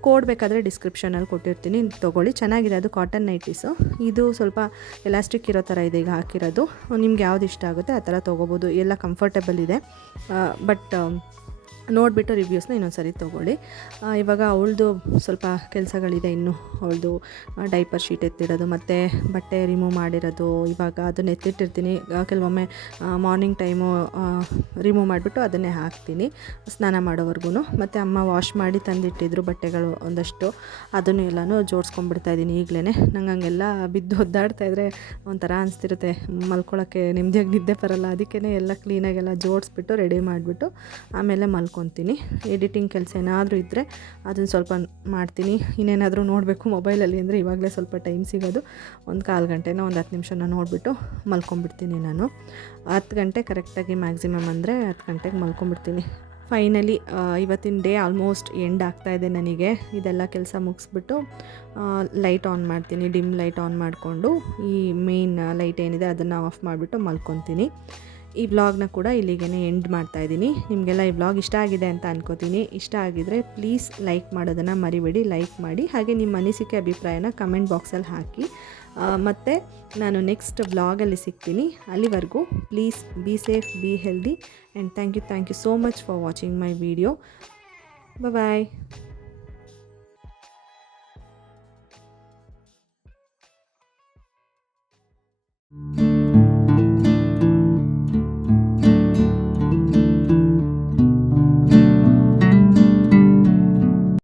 ಕೋಡ್ ಬೇಕಾದರೆ ಡಿಸ್ಕ್ರಿಪ್ಷನಲ್ಲಿ ಕೊಟ್ಟಿರ್ತೀನಿ, ತೊಗೊಳ್ಳಿ. ಚೆನ್ನಾಗಿದೆ, ಅದು ಕಾಟನ್ ನೈಟೀಸು. ಇದು ಸ್ವಲ್ಪ ಎಲಾಸ್ಟಿಕ್ ಇರೋ ಥರ ಇದೆ ಈಗ ಹಾಕಿರೋದು. ನಿಮ್ಗೆ ಯಾವ್ದು ಇಷ್ಟ ಆಗುತ್ತೆ ಆ ಥರ ತೊಗೋಬೋದು, ಎಲ್ಲ ಕಂಫರ್ಟೇಬಲ್ ಇದೆ. ಬಟ್ ನೋಡಿಬಿಟ್ಟು ರಿವ್ಯೂಸ್ನ ಇನ್ನೊಂದು ಸರಿ ತೊಗೊಳ್ಳಿ. ಇವಾಗ ಅವಳದು ಸ್ವಲ್ಪ ಕೆಲಸಗಳಿದೆ ಇನ್ನು. ಅವಳದು ಡೈಪರ್ ಶೀಟ್ ಎತ್ತಿಡೋದು ಮತ್ತು ಬಟ್ಟೆ ರಿಮೂವ್ ಮಾಡಿರೋದು, ಇವಾಗ ಅದನ್ನು ಎತ್ತಿಟ್ಟಿರ್ತೀನಿ. ಕೆಲವೊಮ್ಮೆ ಮಾರ್ನಿಂಗ್ ಟೈಮು ರಿಮೂವ್ ಮಾಡಿಬಿಟ್ಟು ಅದನ್ನೇ ಹಾಕ್ತೀನಿ ಸ್ನಾನ ಮಾಡೋವರೆಗೂ. ಮತ್ತು ಅಮ್ಮ ವಾಶ್ ಮಾಡಿ ತಂದಿಟ್ಟಿದ್ರು ಬಟ್ಟೆಗಳು ಒಂದಷ್ಟು, ಅದನ್ನು ಎಲ್ಲನೂ ಜೋಡಿಸ್ಕೊಂಡ್ಬಿಡ್ತಾಯಿದ್ದೀನಿ ಈಗಲೇ. ನಂಗೆ ಹಂಗೆಲ್ಲ ಬಿದ್ದು ಒದ್ದಾಡ್ತಾಯಿದ್ರೆ ಒಂಥರ ಅನಿಸ್ತಿರುತ್ತೆ, ಮಲ್ಕೊಳ್ಳೋಕ್ಕೆ ನೆಮ್ಮದಿಯಾಗಿ ನಿದ್ದೆ ಬರಲ್ಲ. ಅದಕ್ಕೇ ಎಲ್ಲ ಕ್ಲೀನಾಗೆಲ್ಲ ಜೋಡಿಸ್ಬಿಟ್ಟು ರೆಡಿ ಮಾಡಿಬಿಟ್ಟು ಆಮೇಲೆ ಮಲ್ಕೊತೀನಿ. ಎಡಿಟಿಂಗ್ ಕೆಲಸ ಏನಾದರೂ ಇದ್ದರೆ ಅದನ್ನು ಸ್ವಲ್ಪ ಮಾಡ್ತೀನಿ. ಇನ್ನೇನಾದರೂ ನೋಡಬೇಕು ಮೊಬೈಲಲ್ಲಿ ಅಂದರೆ ಇವಾಗಲೇ ಸ್ವಲ್ಪ ಟೈಮ್ ಸಿಗೋದು, ಒಂದು 1/4 ಗಂಟೆನೋ ಒಂದು 10 ನಿಮಿಷನ ನೋಡಿಬಿಟ್ಟು ಮಲ್ಕೊಂಡ್ಬಿಡ್ತೀನಿ ನಾನು. 10 ಗಂಟೆ ಕರೆಕ್ಟಾಗಿ ಮ್ಯಾಕ್ಸಿಮಮ್ ಅಂದರೆ 10 ಗಂಟೆಗೆ ಮಲ್ಕೊಂಡ್ಬಿಡ್ತೀನಿ. ಫೈನಲಿ ಇವತ್ತಿನ ಡೇ ಆಲ್ಮೋಸ್ಟ್ ಎಂಡ್ ಆಗ್ತಾಯಿದೆ ನನಗೆ. ಇದೆಲ್ಲ ಕೆಲಸ ಮುಗಿಸ್ಬಿಟ್ಟು ಲೈಟ್ ಆನ್ ಮಾಡ್ತೀನಿ, ಡಿಮ್ ಲೈಟ್ ಆನ್ ಮಾಡಿಕೊಂಡು ಈ ಮೇನ್ ಲೈಟ್ ಏನಿದೆ ಅದನ್ನು ಆಫ್ ಮಾಡಿಬಿಟ್ಟು ಮಲ್ಕೊತೀನಿ. ಈ ವ್ಲಾಗ್ನ ಕೂಡ ಇಲ್ಲಿಗೆ ಎಂಡ್ ಮಾಡ್ತಾಯಿದ್ದೀನಿ. ನಿಮಗೆಲ್ಲ ಈ ವ್ಲಾಗ್ ಇಷ್ಟ ಆಗಿದೆ ಅಂತ ಅನ್ಕೋತೀನಿ. ಇಷ್ಟ ಆಗಿದರೆ ಪ್ಲೀಸ್ ಲೈಕ್ ಮಾಡೋದನ್ನು ಮರಿಬೇಡಿ, ಲೈಕ್ ಮಾಡಿ. ಹಾಗೆ ನಿಮ್ಮ ಅನಿಸಿಕೆ ಅಭಿಪ್ರಾಯನ ಕಮೆಂಟ್ ಬಾಕ್ಸಲ್ಲಿ ಹಾಕಿ. ಮತ್ತು ನಾನು ನೆಕ್ಸ್ಟ್ ವ್ಲಾಗಲ್ಲಿ ಸಿಗ್ತೀನಿ. ಅಲ್ಲಿವರೆಗೂ please be safe, be healthy, and thank you so much for watching my video. Bye.